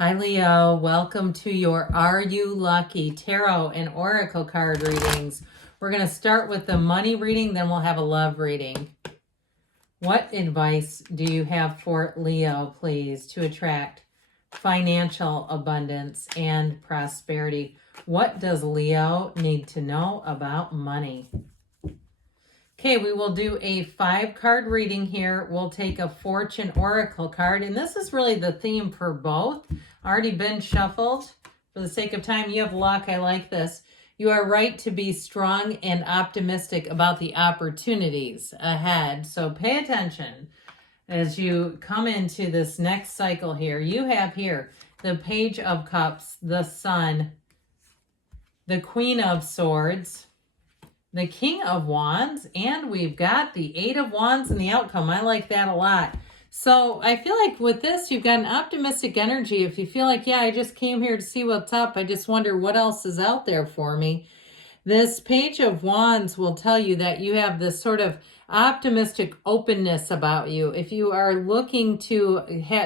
Hi, Leo. Welcome to your Are You Lucky Tarot and Oracle card readings. We're going to start with the money reading, then we'll have a love reading. What advice do you have for Leo, please, to attract financial abundance and prosperity? What does Leo need to know about money? Okay, we will do a 5-card reading here. We'll take a Fortune Oracle card, and this is really the theme for both. Already been shuffled. For the sake of time, you have luck. I like this. You are right to be strong and optimistic about the opportunities ahead. So pay attention as you come into this next cycle here. You have here the Page of Cups, the Sun, the Queen of Swords, the King of Wands, and we've got the Eight of Wands in the outcome. I like that a lot. So I feel like with this, you've got an optimistic energy. If you feel like, yeah, I just came here to see what's up, I just wonder what else is out there for me. This Page of Wands will tell you that you have this sort of optimistic openness about you. If you are looking to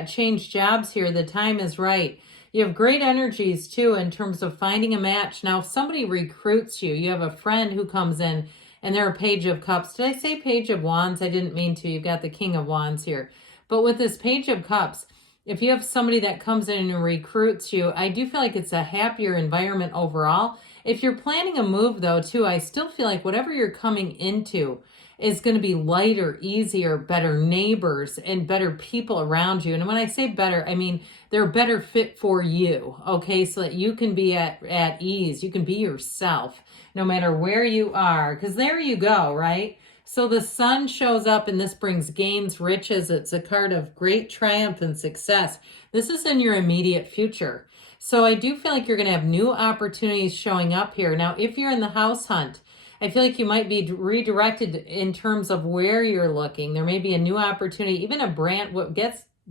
change jobs here, the time is right. You have great energies too in terms of finding a match. Now, if somebody recruits you, you have a friend who comes in and they're a Page of Cups. Did I say Page of Wands? I didn't mean to. You've got the King of Wands here. But with this Page of Cups, if you have somebody that comes in and recruits you, I do feel like it's a happier environment overall. If you're planning a move though too, I still feel like whatever you're coming into is going to be lighter, easier, better neighbors, and better people around you. And when I say better, I mean they're a better fit for you, okay? So that you can be at ease. You can be yourself no matter where you are, because there you go, right? So the Sun shows up, and this brings gains, riches. It's a card of great triumph and success. This is in your immediate future. So I do feel like you're going to have new opportunities showing up here. Now, if you're in the house hunt, I feel like you might be redirected in terms of where you're looking. There may be a new opportunity, even a brand,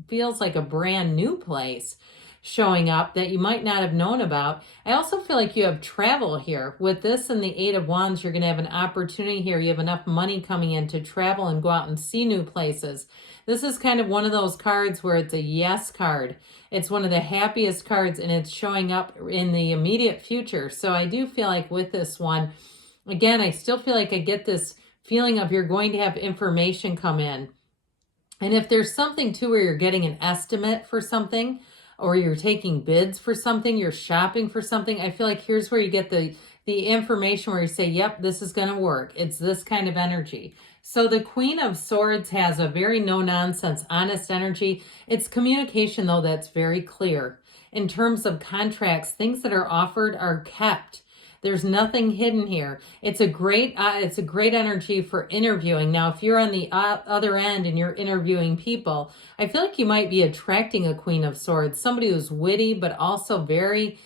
feels like a brand new place showing up that you might not have known about. I also feel like you have travel here. With this and the Eight of Wands, you're going to have an opportunity here. You have enough money coming in to travel and go out and see new places. This is kind of one of those cards where it's a yes card. It's one of the happiest cards, and it's showing up in the immediate future. So I do feel like with this one, again, I still feel like I get this feeling of you're going to have information come in. And if there's something too where you're getting an estimate for something, or you're taking bids for something, you're shopping for something, I feel like here's where you get the information where you say, yep, this is going to work. It's this kind of energy. So the Queen of Swords has a very no-nonsense, honest energy. It's communication, though, that's very clear. In terms of contracts, things that are offered are kept. There's nothing hidden here. It's a great energy for interviewing. Now, if you're on the other end and you're interviewing people, I feel like you might be attracting a Queen of Swords, somebody who's witty, but also very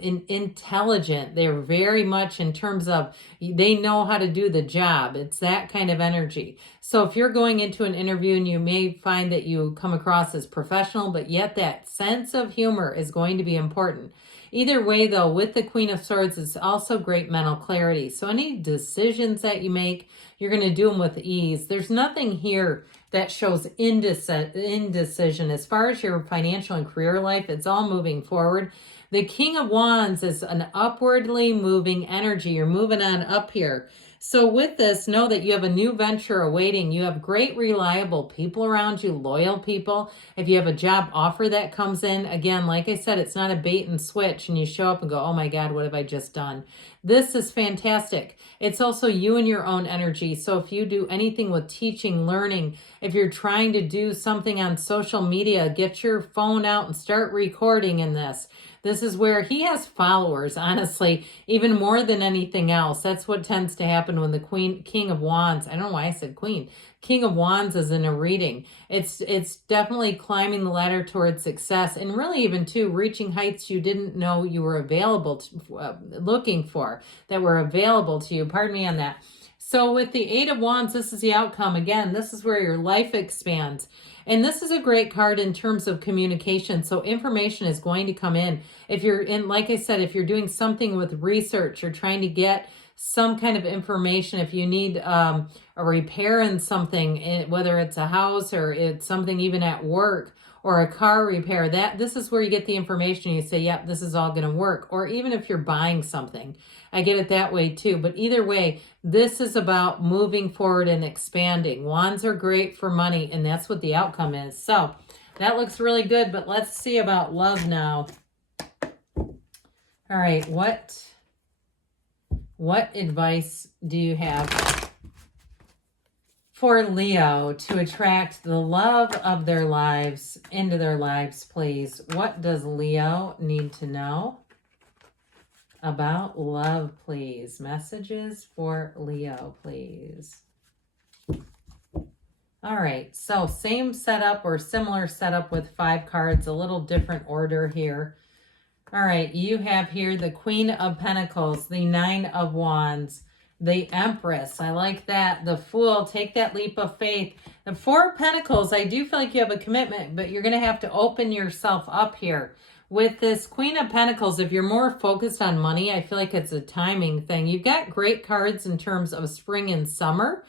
intelligent. They're very much in terms of they know how to do the job. It's that kind of energy. So if you're going into an interview and you may find that you come across as professional, but yet that sense of humor is going to be important. Either way, though, with the Queen of Swords, it's also great mental clarity. So any decisions that you make, you're going to do them with ease. There's nothing here that shows indecision. As far as your financial and career life, it's all moving forward. The King of Wands is an upwardly moving energy. You're moving on up here. So with this, know that you have a new venture awaiting. You have great, reliable people around you, loyal people. If you have a job offer that comes in, again, like I said, it's not a bait and switch and you show up and go, oh my God, what have I just done? This is fantastic. It's also you and your own energy. So if you do anything with teaching, learning, if you're trying to do something on social media, get your phone out and start recording in this. This is where he has followers, honestly, even more than anything else. That's what tends to happen when the King of Wands, I don't know why I said Queen, King of Wands is in a reading. It's definitely climbing the ladder towards success, and really even too, reaching heights you didn't know you were available to, looking for, that were available to you. Pardon me on that. So with the Eight of Wands, this is the outcome. Again, this is where your life expands. And this is a great card in terms of communication. So information is going to come in. If you're in, like I said, if you're doing something with research or trying to get some kind of information, if you need a repair in something, whether it's a house or it's something even at work, or a car repair, this is where you get the information. You say, yep, this is all going to work. Or even if you're buying something, I get it that way too. But either way, this is about moving forward and expanding. Wands are great for money, and that's what the outcome is. So that looks really good, but let's see about love now. All right, what advice do you have for Leo to attract the love of their lives into their lives, please? What does Leo need to know about love, please? Messages for Leo, please. All right, so same setup or similar setup with 5 cards, a little different order here. All right, you have here the Queen of Pentacles, the 9 of Wands, the Empress. I like that. The Fool, take that leap of faith. The 4 of Pentacles, I do feel like you have a commitment, but you're going to have to open yourself up here. With this Queen of Pentacles, if you're more focused on money, I feel like it's a timing thing. You've got great cards in terms of spring and summer,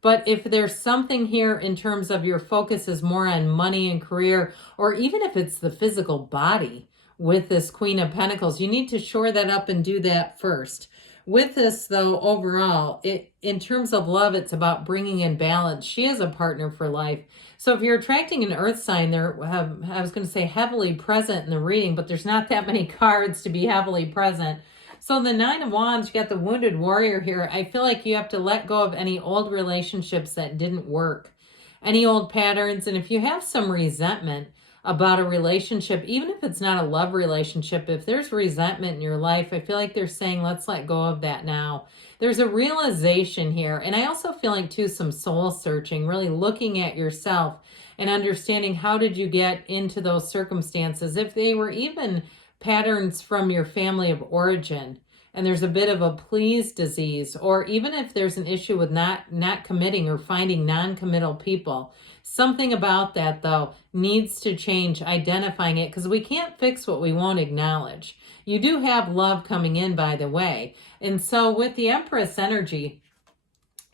but if there's something here in terms of your focus is more on money and career, or even if it's the physical body with this Queen of Pentacles, you need to shore that up and do that first. With this, though, overall, in terms of love, it's about bringing in balance. She is a partner for life. So if you're attracting an earth sign, I was going to say heavily present in the reading, but there's not that many cards to be heavily present. So the 9 of Wands, you got the Wounded Warrior here. I feel like you have to let go of any old relationships that didn't work, any old patterns. And if you have some resentment about a relationship, even if it's not a love relationship, if there's resentment in your life, I feel like they're saying, let's let go of that now. There's a realization here. And I also feel like too, some soul searching, really looking at yourself and understanding how did you get into those circumstances, if they were even patterns from your family of origin, and there's a bit of a please disease, or even if there's an issue with not committing or finding non-committal people. Something about that, though, needs to change, identifying it, because we can't fix what we won't acknowledge. You do have love coming in, by the way. And so with the Empress energy,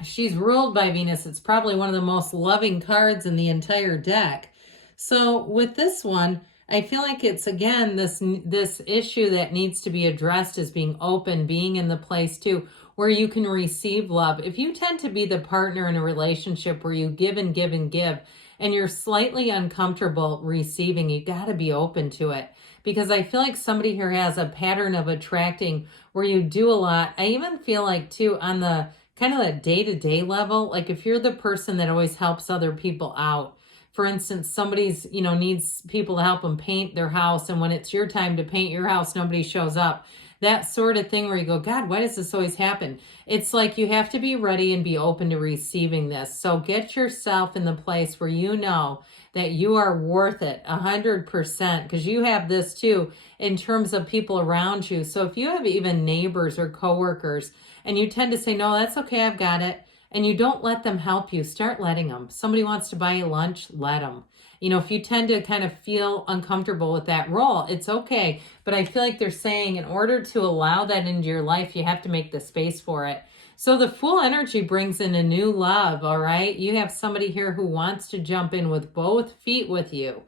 she's ruled by Venus. It's probably one of the most loving cards in the entire deck. So with this one, I feel like it's, again, this issue that needs to be addressed is being open, being in the place, too, where you can receive love. If you tend to be the partner in a relationship where you give and give and give, and you're slightly uncomfortable receiving, you got to be open to it. Because I feel like somebody here has a pattern of attracting where you do a lot. I even feel like, too, on the kind of that day-to-day level, like if you're the person that always helps other people out, for instance, somebody's, needs people to help them paint their house, and when it's your time to paint your house, nobody shows up. That sort of thing where you go, God, why does this always happen? It's like you have to be ready and be open to receiving this. So get yourself in the place where you know that you are worth it 100%, because you have this too in terms of people around you. So if you have even neighbors or coworkers and you tend to say, no, that's okay, I've got it, and you don't let them help you, start letting them. Somebody wants to buy you lunch, let them. If you tend to kind of feel uncomfortable with that role, it's okay. But I feel like they're saying in order to allow that into your life, you have to make the space for it. So the Fool energy brings in a new love, all right? You have somebody here who wants to jump in with both feet with you.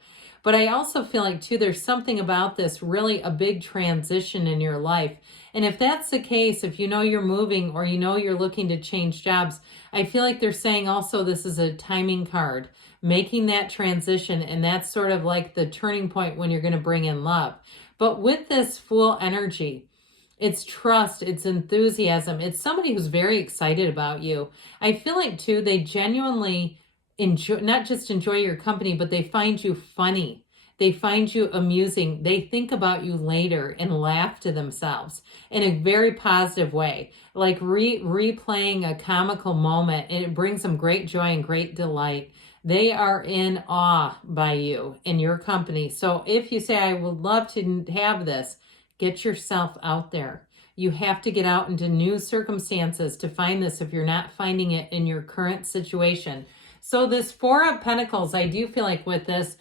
But I also feel like, too, there's something about this, really a big transition in your life. And if that's the case, if you're moving or you're looking to change jobs, I feel like they're saying also this is a timing card, making that transition. And that's sort of like the turning point when you're going to bring in love. But with this Fool energy, it's trust, it's enthusiasm. It's somebody who's very excited about you. I feel like, too, they genuinely enjoy, not just enjoy your company, but they find you funny. They find you amusing. They think about you later and laugh to themselves in a very positive way, like replaying a comical moment. And it brings them great joy and great delight. They are in awe by you and your company. So if you say, I would love to have this, get yourself out there. You have to get out into new circumstances to find this if you're not finding it in your current situation. So this 4 of Pentacles, I do feel like with this,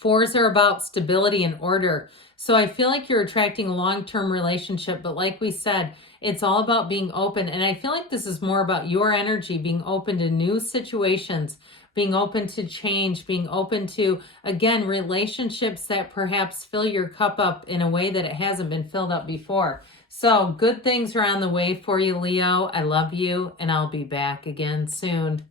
4s are about stability and order. So I feel like you're attracting a long-term relationship, but like we said, it's all about being open. And I feel like this is more about your energy being open to new situations, being open to change, being open to, again, relationships that perhaps fill your cup up in a way that it hasn't been filled up before. So good things are on the way for you, Leo. I love you, and I'll be back again soon.